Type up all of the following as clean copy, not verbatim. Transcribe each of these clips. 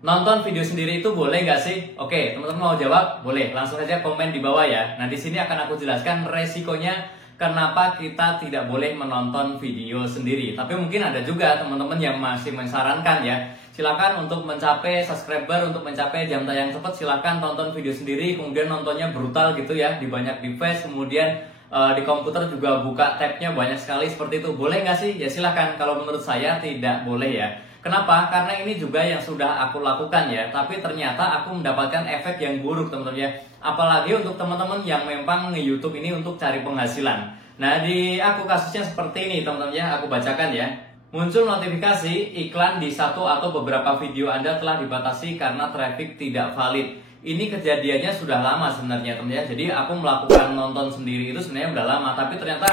Nonton video sendiri itu boleh nggak sih? Oke, teman-teman mau jawab? Boleh, langsung aja komen di bawah ya. Nah, di sini akan aku jelaskan resikonya kenapa kita tidak boleh menonton video sendiri. Tapi mungkin ada juga teman-teman yang masih mensarankan ya. Silakan untuk mencapai subscriber, untuk mencapai jam tayang cepat, silakan tonton video sendiri, kemudian nontonnya brutal gitu ya, di banyak device, kemudian di komputer juga buka tabnya banyak sekali seperti itu. Boleh nggak sih? Ya silakan. Kalau menurut saya tidak boleh ya. Kenapa? Karena ini juga yang sudah aku lakukan ya, tapi ternyata aku mendapatkan efek yang buruk teman-teman ya. Apalagi untuk teman-teman yang memang nge-YouTube ini untuk cari penghasilan. Nah, di aku kasusnya seperti ini teman-teman ya, aku bacakan ya. Muncul notifikasi iklan di satu atau beberapa video Anda telah dibatasi karena traffic tidak valid. Ini kejadiannya sudah lama sebenarnya teman-teman ya. Jadi aku melakukan nonton sendiri itu sebenarnya udah lama, tapi ternyata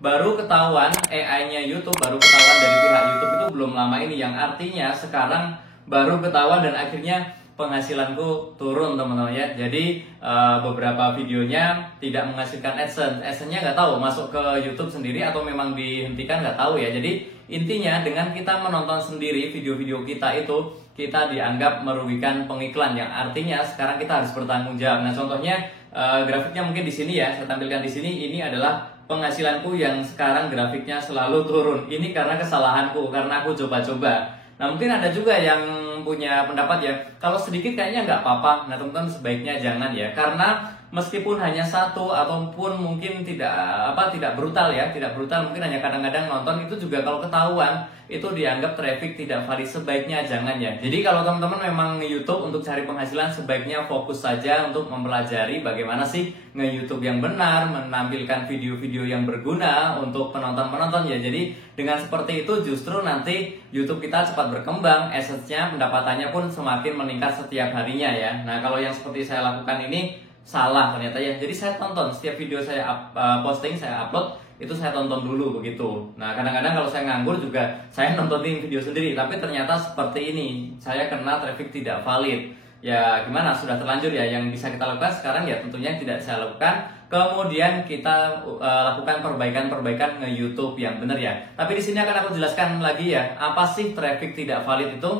baru ketahuan AI-nya YouTube, baru ketahuan dari pihak YouTube itu belum lama ini, yang artinya sekarang baru ketahuan dan akhirnya penghasilanku turun teman-teman ya. Jadi beberapa videonya tidak menghasilkan AdSense. AdSense-nya nggak tahu masuk ke YouTube sendiri atau memang dihentikan, nggak tahu ya. Jadi intinya dengan kita menonton sendiri video-video kita itu, kita dianggap merugikan pengiklan, yang artinya sekarang kita harus bertanggung jawab. Nah, contohnya grafiknya mungkin di sini ya, saya tampilkan di sini. Ini adalah penghasilanku yang sekarang grafiknya selalu turun. Ini karena kesalahanku, karena aku coba-coba. Nah, mungkin ada juga yang punya pendapat ya, kalau sedikit kayaknya nggak apa-apa. Nah, teman-teman sebaiknya jangan ya, karena meskipun hanya satu ataupun mungkin tidak brutal ya, tidak brutal, mungkin hanya kadang-kadang nonton, itu juga kalau ketahuan itu dianggap traffic tidak valid, sebaiknya jangan ya. Jadi kalau teman-teman memang nge-YouTube untuk cari penghasilan, sebaiknya fokus saja untuk mempelajari bagaimana sih nge-YouTube yang benar, menampilkan video-video yang berguna untuk penonton-penonton ya. Jadi dengan seperti itu justru nanti YouTube kita cepat berkembang, AdSense-nya, pendapatannya pun semakin meningkat setiap harinya ya. Nah, kalau yang seperti saya lakukan ini salah ternyata ya. Jadi saya tonton setiap video saya posting, saya upload, itu saya tonton dulu begitu. Nah, kadang-kadang kalau saya nganggur juga saya nontonin video sendiri, tapi ternyata seperti ini, saya kena traffic tidak valid. Ya gimana, sudah terlanjur ya. Yang bisa kita lakukan sekarang ya tentunya tidak saya lakukan. Kemudian kita lakukan perbaikan-perbaikan nge-YouTube yang benar ya. Tapi di sini akan aku jelaskan lagi ya, apa sih traffic tidak valid itu?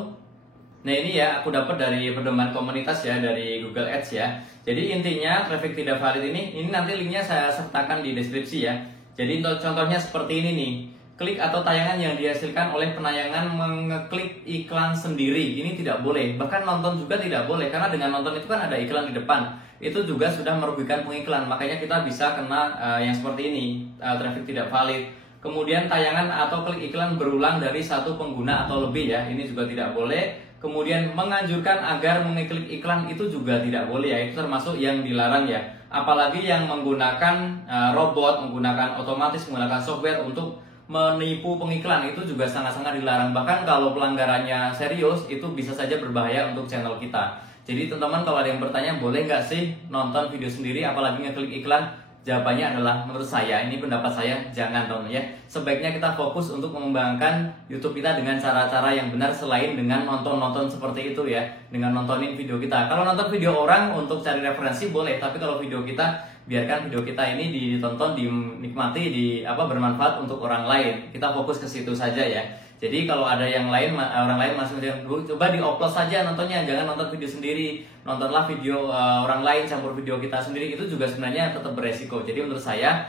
Nah, ini ya aku dapat dari pedoman komunitas ya, dari Google Ads ya. Jadi intinya traffic tidak valid ini nanti linknya saya sertakan di deskripsi ya. Jadi contohnya seperti ini nih, klik atau tayangan yang dihasilkan oleh penayangan mengeklik iklan sendiri, ini tidak boleh. Bahkan nonton juga tidak boleh, karena dengan nonton itu kan ada iklan di depan, itu juga sudah merugikan pengiklan. Makanya kita bisa kena yang seperti ini, traffic tidak valid. Kemudian tayangan atau klik iklan berulang dari satu pengguna atau lebih ya, ini juga tidak boleh. Kemudian menganjurkan agar mengiklik iklan, itu juga tidak boleh ya, itu termasuk yang dilarang ya. Apalagi yang menggunakan robot, menggunakan otomatis, menggunakan software untuk menipu pengiklan, itu juga sangat-sangat dilarang. Bahkan kalau pelanggarannya serius, itu bisa saja berbahaya untuk channel kita. Jadi teman-teman kalau ada yang bertanya, boleh nggak sih nonton video sendiri apalagi ngeklik iklan? Jawabannya adalah, menurut saya, ini pendapat saya, jangan teman-teman ya. Sebaiknya kita fokus untuk mengembangkan YouTube kita dengan cara-cara yang benar, selain dengan nonton-nonton seperti itu ya, dengan nontonin video kita. Kalau nonton video orang untuk cari referensi boleh, tapi kalau video kita, biarkan video kita ini ditonton, dinikmati, bermanfaat untuk orang lain. Kita fokus ke situ saja ya. Jadi kalau ada yang lain, orang lain masih coba di-upload saja nontonnya, jangan nonton video sendiri. Nontonlah video orang lain campur video kita sendiri, itu juga sebenarnya tetap beresiko. Jadi menurut saya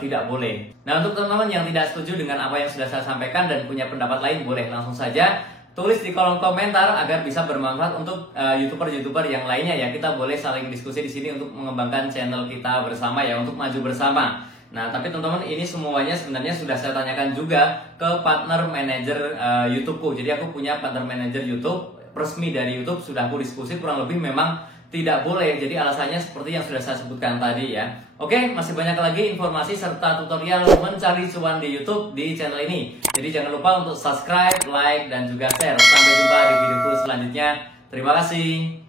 tidak boleh. Nah, untuk teman-teman yang tidak setuju dengan apa yang sudah saya sampaikan dan punya pendapat lain, boleh langsung saja tulis di kolom komentar agar bisa bermanfaat untuk YouTuber-YouTuber yang lainnya ya. Kita boleh saling diskusi di sini untuk mengembangkan channel kita bersama ya, untuk maju bersama. Nah, tapi teman-teman, ini semuanya sebenarnya sudah saya tanyakan juga ke partner manager YouTubeku. Jadi aku punya partner manager YouTube resmi dari YouTube, sudah aku diskusi, kurang lebih memang tidak boleh. Jadi alasannya seperti yang sudah saya sebutkan tadi ya. Oke, masih banyak lagi informasi serta tutorial mencari cuan di YouTube di channel ini. Jadi jangan lupa untuk subscribe, like, dan juga share. Sampai jumpa di videoku selanjutnya. Terima kasih.